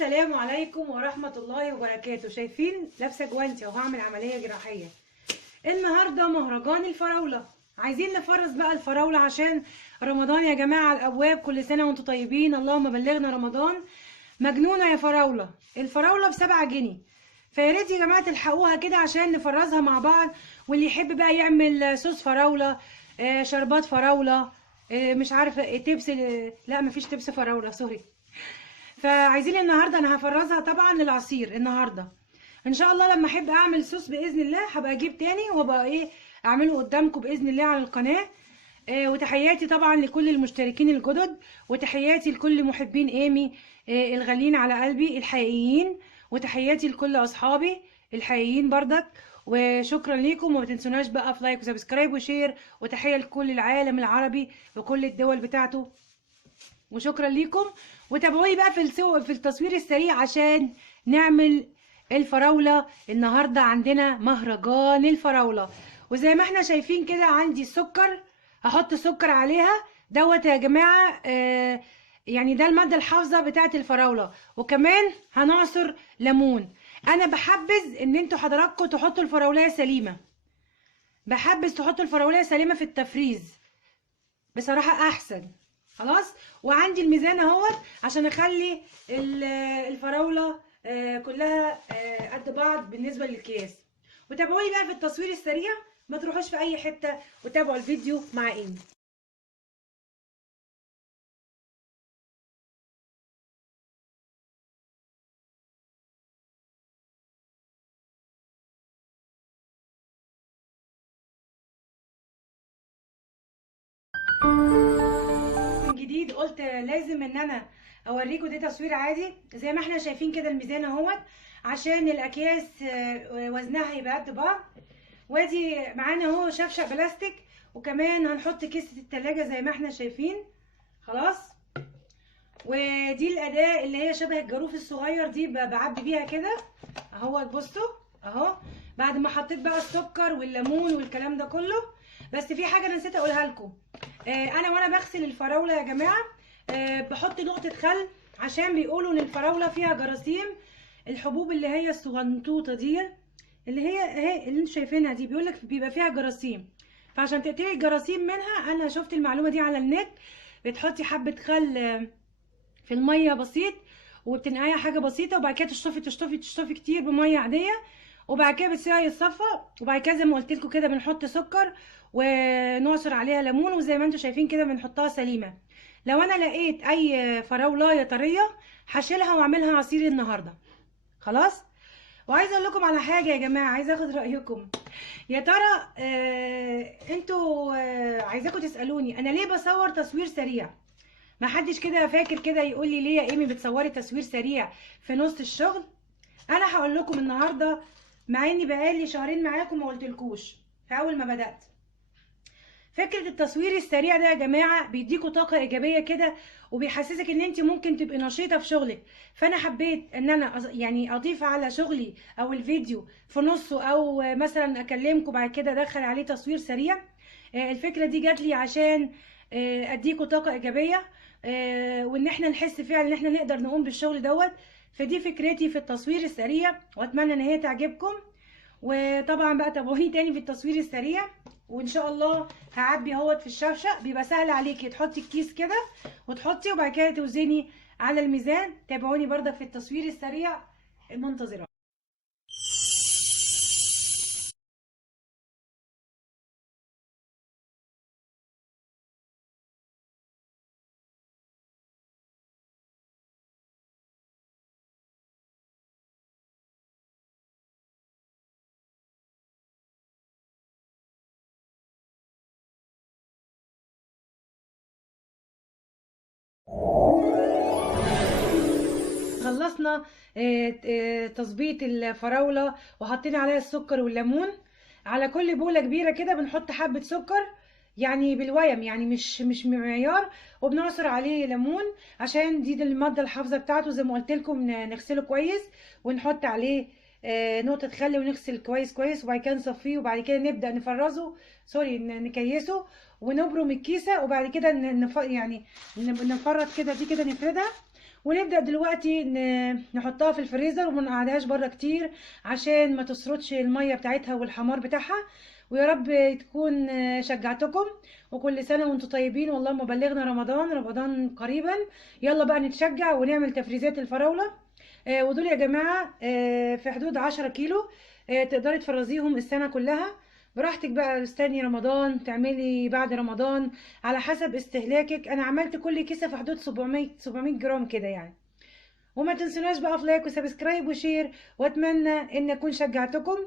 السلام عليكم ورحمة الله وبركاته. شايفين لابسة جوانتي اهو، هعمل عملية جراحية النهاردة. مهرجان الفراولة، عايزين نفرز بقى الفراولة عشان رمضان يا جماعة على الأبواب. كل سنة وانتم طيبين، اللهم بلغنا رمضان. مجنونة يا فراولة، الفراولة ب7 جنيه، فياريت يا جماعة تلحقوها كده عشان نفرزها مع بعض. واللي يحب بقى يعمل صوص فراولة، شربات فراولة، مش عارفة تبس، لا مفيش تبس فراولة، سوري. فعايزين النهارده انا هفرزها طبعا للعصير النهارده ان شاء الله. لما احب اعمل صوص باذن الله هبقى اجيب تاني وابقى اعمله قدامكم باذن الله على القناه. وتحياتي طبعا لكل المشتركين الجدد، وتحياتي لكل محبين ايمي الغاليين على قلبي الحقيقيين، وتحياتي لكل اصحابي الحقيقيين بردك. وشكرا ليكم، وما تنسوناش بقى في لايك وسبسكرايب وشير، وتحيه لكل العالم العربي وكل الدول بتاعته، وشكرا ليكم. وتابعوني بقى في التصوير السريع عشان نعمل الفراولة. النهاردة عندنا مهرجان الفراولة، وزي ما احنا شايفين كده عندي السكر، هحط سكر عليها دوت يا جماعة. يعني ده المادة الحافظة بتاعة الفراولة، وكمان هنعصر ليمون. انا بحبذ ان انتوا حضراتكم تحطوا الفراولة سليمة، بحبذ تحطوا الفراولة سليمة في التفريز، بصراحة احسن. خلاص، وعندي الميزان اهوت عشان اخلي الفراولة كلها قد بعض بالنسبة للكياس. وتابعوني بقى في التصوير السريع، ما تروحوش في اي حتة، وتابعوا الفيديو مع ايمي. من جديد قلت لازم ان انا اوريكم ده تصوير عادي. زي ما احنا شايفين كده الميزان اهوت عشان الاكياس وزنها يبقى قد بعض. وادي معانا اهو شفشق بلاستيك، وكمان هنحط كيسة التلاجة زي ما احنا شايفين. خلاص، ودي الاداة اللي هي شبه الجاروف الصغير دي، بعبي بيها كده اهو. بصوا اهو، بعد ما حطيت بقى السكر والليمون والكلام ده كله. بس في حاجه انا نسيت اقولها لكم. انا وانا بغسل الفراوله يا جماعه بحط نقطه خل، عشان بيقولوا ان الفراوله فيها جراثيم. الحبوب اللي هي الصغنطوطه دي، اللي هي اهي اللي انتوا شايفينها دي، بيقول لك بيبقى فيها جراثيم. فعشان تقتلي الجراثيم منها، انا شفت المعلومه دي على النت، بتحطي حبه خل في الميه بسيط، وبتنقعيها حاجه بسيطه، وبعد كده تشطفي كتير بميه عاديه، وبعد كده بتسيبها يتصفى. وبعد كده زي ما قلت لكم كده بنحط سكر ونعصر عليها ليمون، وزي ما انتم شايفين كده بنحطها سليمه. لو انا لقيت اي فراولايه طريه هشيلها واعملها عصير النهارده. خلاص. وعايزه اقول لكم على حاجه يا جماعه، عايزه اخد رايكم. يا ترى انتوا عايزاكم تسالوني انا ليه بصور تصوير سريع. ما حدش كده فاكر كده يقول لي ليه يا ايمي بتصوري تصوير سريع في نص الشغل؟ انا هقول لكم النهارده، مع اني بقالي شهرين معاكم ما قلتلكوش في اول ما بدات. فكره التصوير السريع ده يا جماعه بيديكوا طاقه ايجابيه كده، وبيحسسك ان انت ممكن تبقي نشيطه في شغلك. فانا حبيت ان انا يعني اضيف على شغلي او الفيديو في نصه، او مثلا اكلمكم بعد كده ادخل عليه تصوير سريع. الفكره دي جات لي عشان اديكوا طاقه ايجابيه، وان احنا نحس فعلا ان احنا نقدر نقوم بالشغل دوت. فدي فكرتي في التصوير السريع، واتمنى ان هي تعجبكم. وطبعا بقى تابعوني تاني في التصوير السريع. وان شاء الله هعبي اهوت في الشفشق، بيبقى سهل عليكي تحطي الكيس كده وتحطي، وبعد كده توزني على الميزان. تابعوني برضك في التصوير السريع المنتظره. خلصنا تظبيط الفراولة، وحطينا عليها السكر والليمون. على كل بولة كبيرة كده بنحط حبة سكر، يعني بالويم، يعني مش معيار، وبنعصر عليه ليمون عشان دي المادة الحافظة بتاعته. زي ما قلت لكم نغسله كويس، ونحط عليه نقطة خل، ونغسل كويس كويس، وبعد كده نصفيه، وبعد كده نبدأ نفرزه، سوري نكيسه، ونبرم الكيسة، وبعد كده يعني نفرط كده دي كده نفردها. ونبدأ دلوقتي نحطها في الفريزر وما نقعدهاش بره كتير عشان ما تسردش المية بتاعتها والحمار بتاعها. ويا رب تكون شجعتكم. وكل سنة وانتم طيبين، والله ما بلغنا رمضان، رمضان قريبا. يلا بقى نتشجع ونعمل تفريزات الفراولة. ودول يا جماعة في حدود 10 كيلو. تقدري تفرزيهم السنة كلها براحتك بقى. استني رمضان تعملي بعد رمضان على حسب استهلاكك. انا عملت كل كيسة في حدود 700 جرام كده يعني. وما تنسوناش بقى في لايك وسبسكرايب وشير، واتمنى ان اكون شجعتكم.